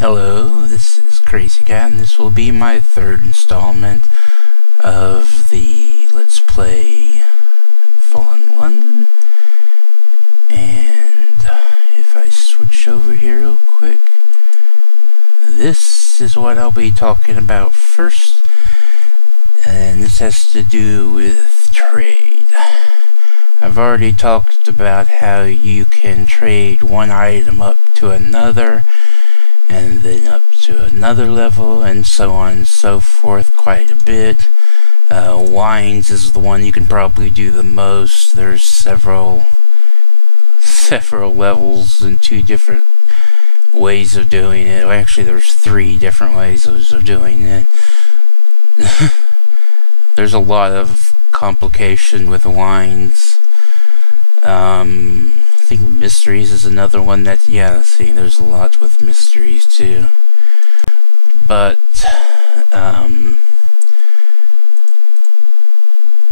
Hello, this is Crazy Cat, and this will be my third installment of the Let's Play Fallen London. And if I switch over here real quick, this is what I'll be talking about first, and this has to do with trade. I've already talked about how you can trade one item up to another, and then up to another level, and so on and so forth quite a bit. Wines is the one you can probably do the most. There's several levels and two different ways of doing it. Well, actually, there's three different ways of doing it. There's a lot of complication with wines. I think mysteries is another one that, see, there's a lot with mysteries too. But,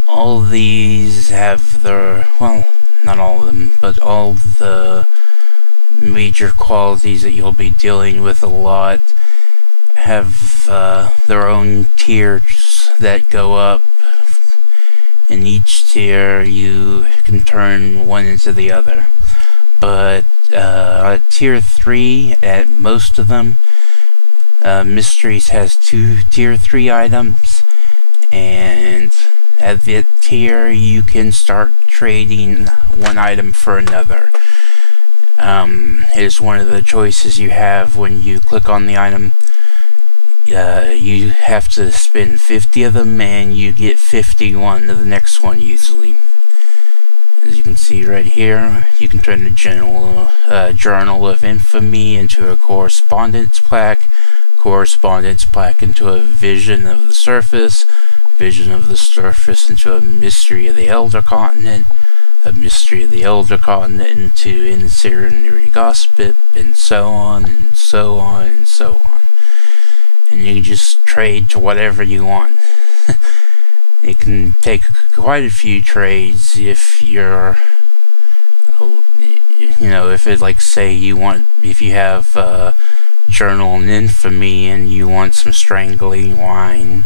all these have their, well, not all of them, but all the major qualities that you'll be dealing with a lot have their own tiers that go up. In each tier you can turn one into the other. But tier 3 at most of them, mysteries has 2 tier 3 items, and at that tier you can start trading one item for another. It is one of the choices you have when you click on the item. You have to spend 50 of them, and you get 51 of the next one usually. As you can see right here, you can turn the Journal of Infamy into a correspondence plaque into a Vision of the Surface into a Mystery of the Elder Continent, a Mystery of the Elder Continent into Incendiary Gossip, and so on and so on and so on. And you can just trade to whatever you want. It can take quite a few trades if you're, if it, like, say if you have Journal of Infamy and you want some strangling wine,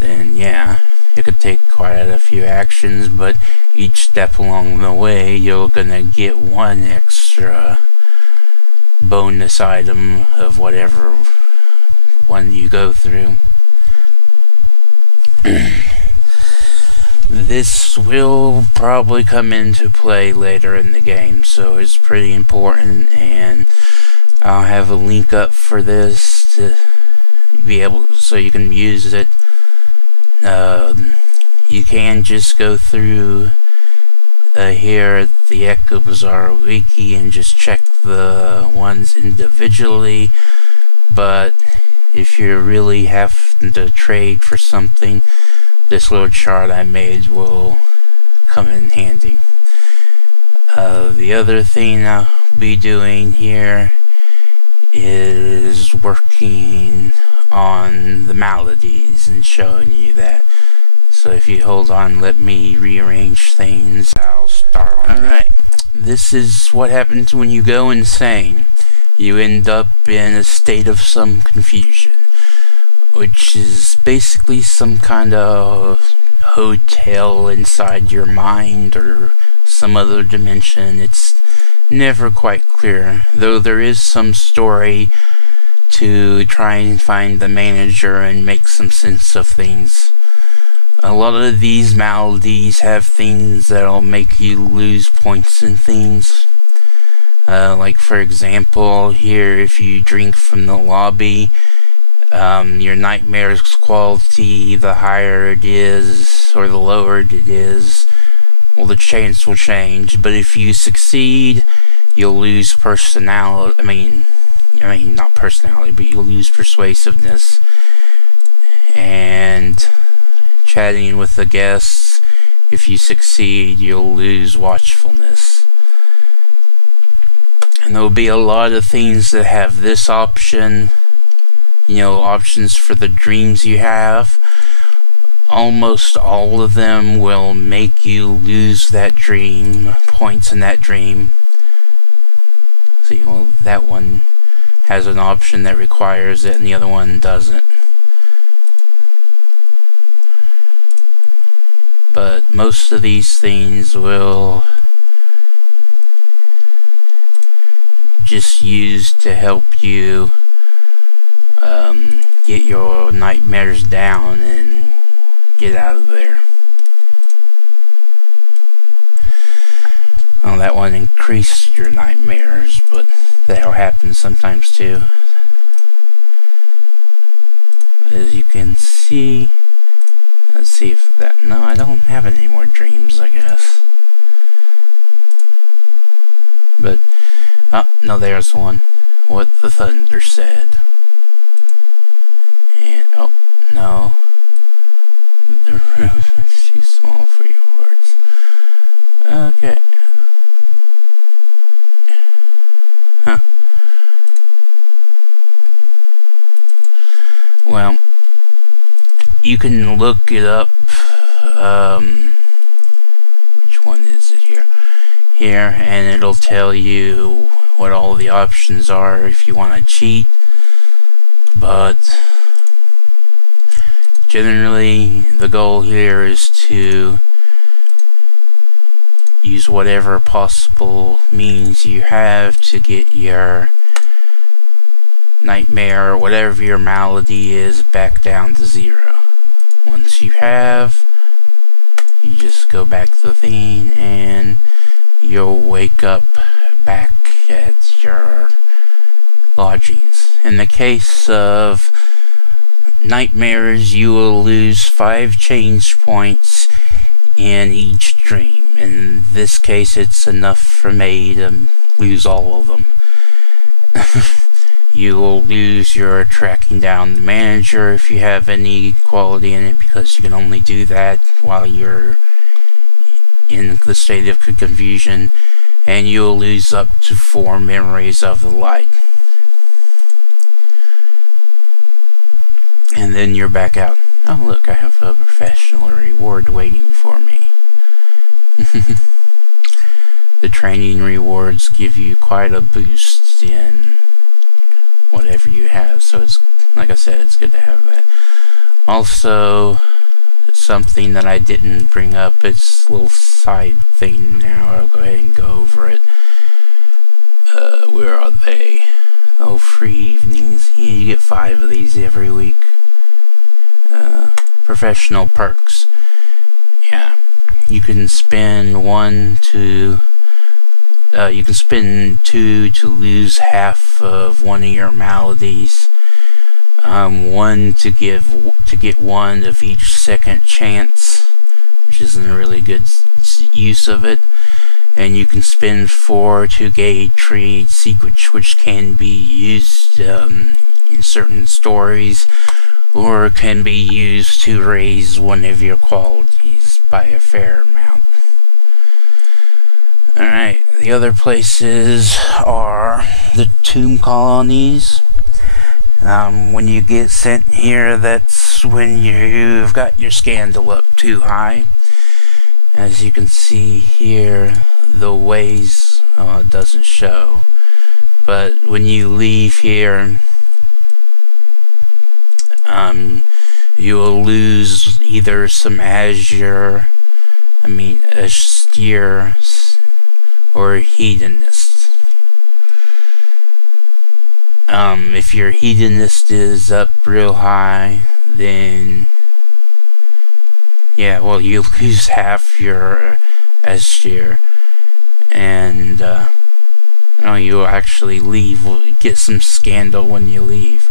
then yeah, it could take quite a few actions, but each step along the way you're gonna get one extra bonus item of whatever one you go through. This will probably come into play later in the game, so it's pretty important, and I'll have a link up for this to be able, so you can use it. You can just go through here at the Echo Bazaar wiki and just check the ones individually, but if you really have to trade for something, this little chart I made will come in handy. The other thing I'll be doing here is working on the maladies and showing you that. So if you hold on, let me rearrange things. I'll start on. Alright, this is what happens when you go insane. You end up in a state of some confusion, which is basically some kind of hotel inside your mind or some other dimension. It's never quite clear, though there is some story to try and find the manager and make some sense of things. A lot of these maladies have things that'll make you lose points in things. Like, for example, here, if you drink from the lobby, your nightmare's quality, the higher it is or the lower it is, well, the chance will change. But if you succeed, you'll lose personality. I mean not personality, but you'll lose persuasiveness. And chatting with the guests, if you succeed, you'll lose watchfulness. And there'll be a lot of things that have this option, options for the dreams you have. Almost all of them will make you lose that dream, points in that dream. See, well, that one has an option that requires it and the other one doesn't. But most of these things will just use to help you get your nightmares down and get out of there. Well, that one increased your nightmares, but that'll happen sometimes too. As you can see, let's see if that, no, I don't have any more dreams, I guess. But, oh, no, there's one. What the thunder said. And, oh, no. The room is too small for your words. Okay. Huh. Well, you can look it up. Which one is it here? Here, and it'll tell you what all the options are if you want to cheat. But generally, the goal here is to use whatever possible means you have to get your nightmare or whatever your malady is back down to 0. Once you have, you just go back to the thing and you'll wake up back at your lodgings. In the case of nightmares, you will lose 5 change points in each dream. In this case, it's enough for me to lose all of them. You will lose your tracking down the manager if you have any quality in it, because you can only do that while you're in the state of confusion, and you'll lose up to 4 memories of the light. And then you're back out. Oh look, I have a professional reward waiting for me. The training rewards give you quite a boost in whatever you have, so it's, like I said, it's good to have that. Also, something that I didn't bring up, it's a little side thing now, I'll go ahead and go over it. Where are they? Oh, free evenings. Yeah, you get 5 of these every week. Professional perks. Yeah, you can spend 1 to you can spend 2 to lose half of one of your maladies. 1 to get 1 of each second chance, which isn't a really good use of it. And you can spend 4 to gain trade secrets, which can be used in certain stories, or can be used to raise one of your qualities by a fair amount. Alright, the other places are the tomb colonies. When you get sent here, that's when you've got your scandal up too high. As you can see here, the ways it doesn't show, but when you leave here, you will lose either some austere or hedonist. If your hedonist is up real high, then yeah, well, you lose half your austere, and you'll actually leave, get some scandal when you leave.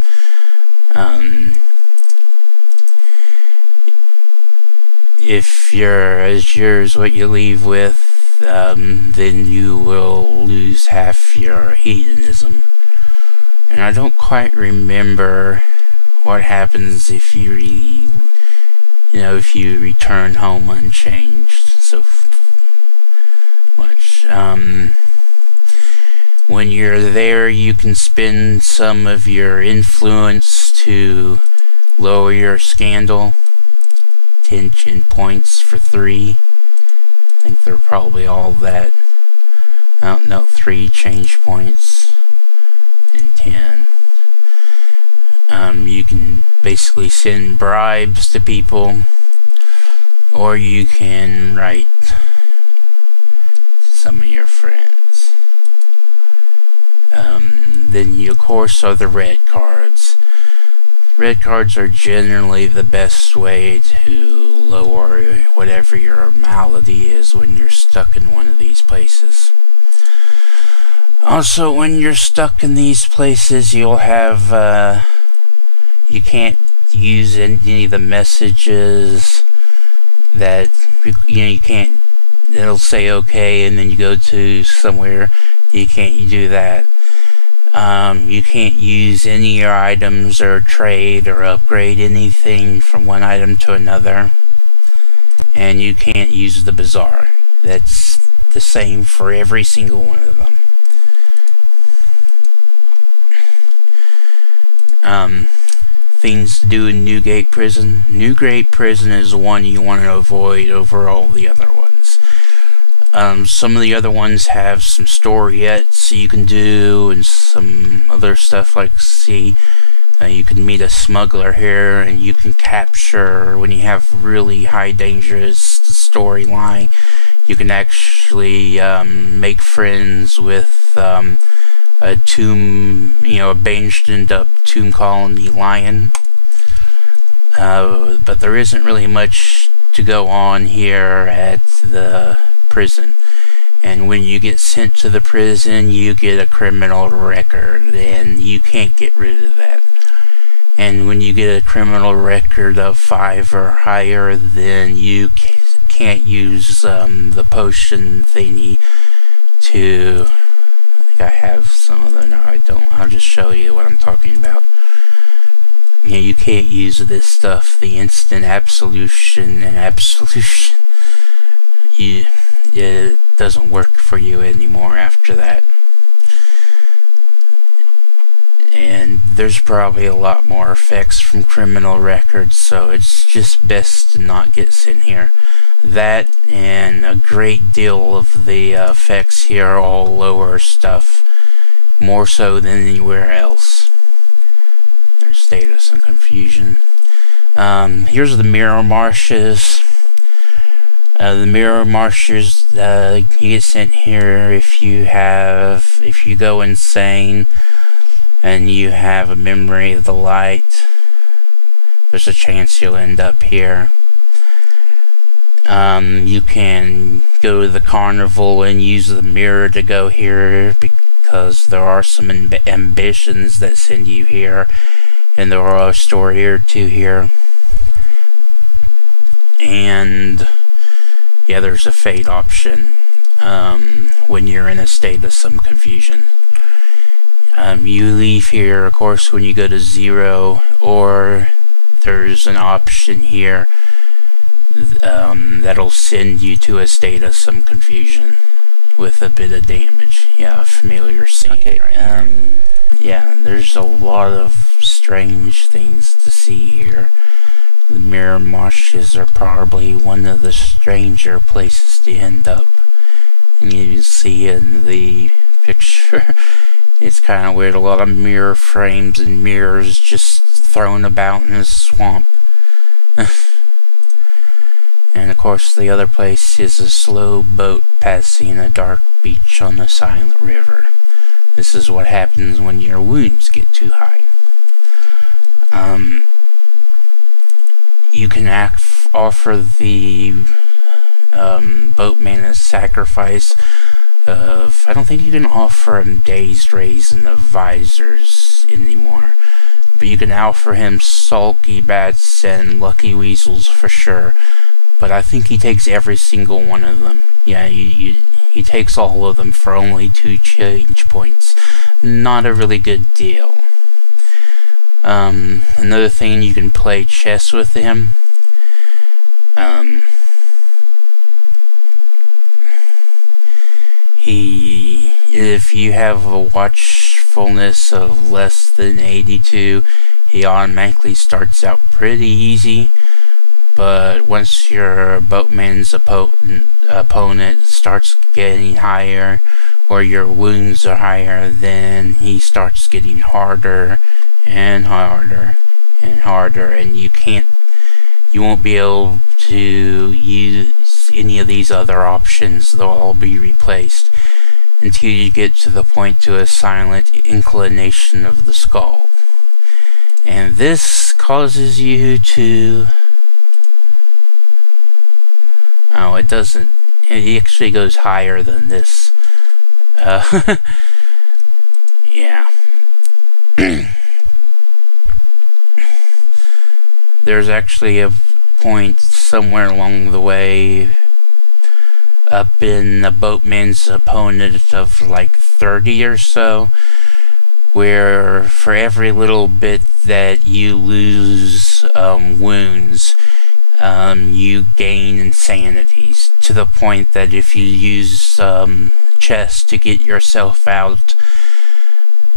If your azure is what you leave with, then you will lose half your hedonism. And I don't quite remember what happens if you if you return home unchanged so much. When you're there, you can spend some of your influence to lower your scandal. 10 points for 3. I think they're probably all that. I don't know, 3 change points. and 10. You can basically send bribes to people, or you can write to some of your friends. Then you, of course, are the red cards. Red cards are generally the best way to lower whatever your malady is when you're stuck in one of these places. Also, when you're stuck in these places, you'll have, you can't use any of the messages that, you can't, it'll say okay, and then you go to somewhere, you can't do that. You can't use any of your items or trade or upgrade anything from one item to another. And you can't use the bazaar. That's the same for every single one of them. Things to do in Newgate Prison. Newgate Prison is the one you want to avoid over all the other ones. Some of the other ones have some storyettes you can do, and some other stuff like, see, you can meet a smuggler here, and you can capture, when you have really high dangerous storyline, you can actually make friends with a tomb, a bandaged up tomb colony lion. But there isn't really much to go on here at the prison. And when you get sent to the prison, you get a criminal record, and you can't get rid of that. And when you get a criminal record of 5 or higher, then you can't use the potion thingy to, I think I have some of them. No, I don't. I'll just show you what I'm talking about. You can't use this stuff, the instant absolution and absolution. It doesn't work for you anymore after that. And there's probably a lot more effects from criminal records, so it's just best to not get sent here. That and a great deal of the effects here are all lower stuff, more so than anywhere else. There's status and confusion. Here's the mirror marshes. The mirror marshes, you get sent here if you go insane and you have a memory of the light. There's a chance you'll end up here. You can go to the carnival and use the mirror to go here, because there are some ambitions that send you here, and there are a story or two here. And yeah, there's a fate option when you're in a state of some confusion. You leave here, of course, when you go to 0, or there's an option here that'll send you to a state of some confusion with a bit of damage. Yeah, a familiar scene. Okay, right here. Yeah, there's a lot of strange things to see here. The mirror marshes are probably one of the stranger places to end up. And you can see in the picture, it's kind of weird. A lot of mirror frames and mirrors just thrown about in a swamp. And of course the other place is a slow boat passing a dark beach on the silent river. This is what happens when your wounds get too high. You can offer the boatman a sacrifice of, I don't think you can offer him dazed rays and the visors anymore, but you can offer him sulky bats and lucky weasels for sure. But I think he takes every single one of them. Yeah, he takes all of them for only 2 change points. Not a really good deal. Another thing, you can play chess with him. If you have a watchfulness of less than 82, he automatically starts out pretty easy. But once your boatman's opponent starts getting higher, or your wounds are higher, then he starts getting harder and harder and harder, and you won't be able to use any of these other options. They'll all be replaced until you get to the point to a silent inclination of the skull. And this causes you to... Oh, it doesn't. It actually goes higher than this. Yeah. There's actually a point somewhere along the way up in the boatman's opponent of like 30 or so, where for every little bit that you lose wounds, you gain insanities, to the point that if you use chess to get yourself out,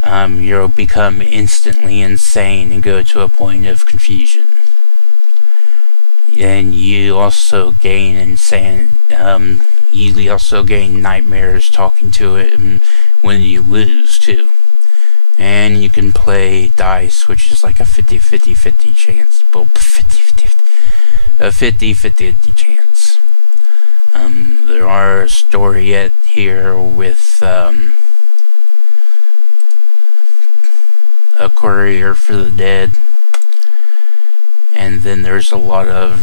you'll become instantly insane and go to a point of confusion. And you also gain you also gain nightmares talking to it when you lose too. And you can play dice, which is like a 50-50 chance. Well, 50-50 chance. There are a storiette here with a courier for the dead, and then there's a lot of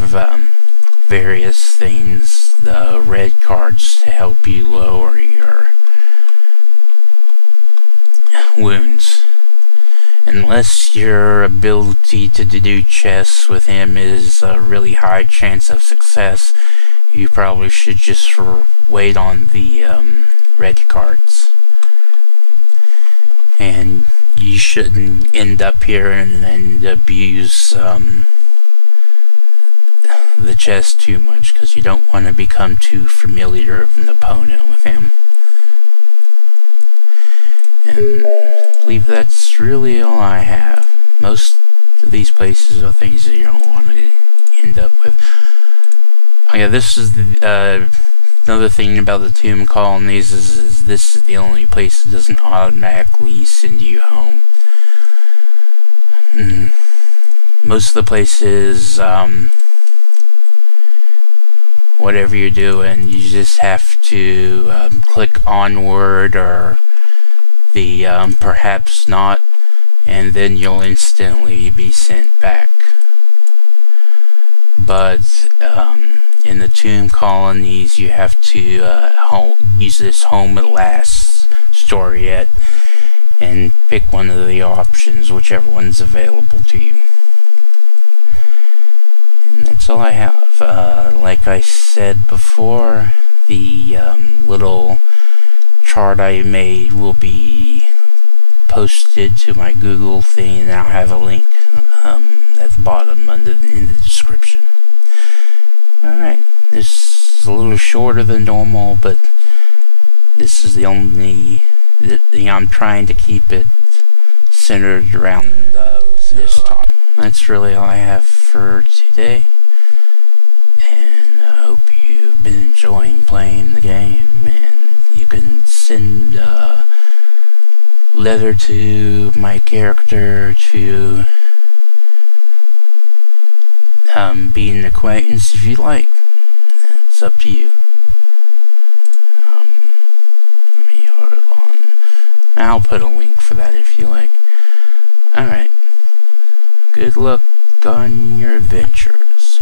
various things, the red cards to help you lower your wounds. Unless your ability to do chess with him is a really high chance of success, you probably should just wait on the red cards. And you shouldn't end up here and abuse the chess too much, because you don't want to become too familiar of an opponent with him. And I believe that's really all I have. Most of these places are things that you don't want to end up with. Oh yeah, this is the, another thing about the tomb colonies is this is the only place that doesn't automatically send you home. Most of the places, whatever you're doing, you just have to click onward or the perhaps not, and then you'll instantly be sent back. But in the tomb colonies, you have to use this home at last storiette and pick one of the options, whichever one's available to you. And that's all I have. Like I said before, the little chart I made will be posted to my Google thing, and I'll have a link at the bottom in the description. Alright, this is a little shorter than normal, but this is the only I'm trying to keep it centered around this topic. That's really all I have for today, and I hope you've been enjoying playing the game. And you can send a letter to my character to be an acquaintance if you like. It's up to you. Let me hold on. I'll put a link for that if you like. Alright. Good luck on your adventures.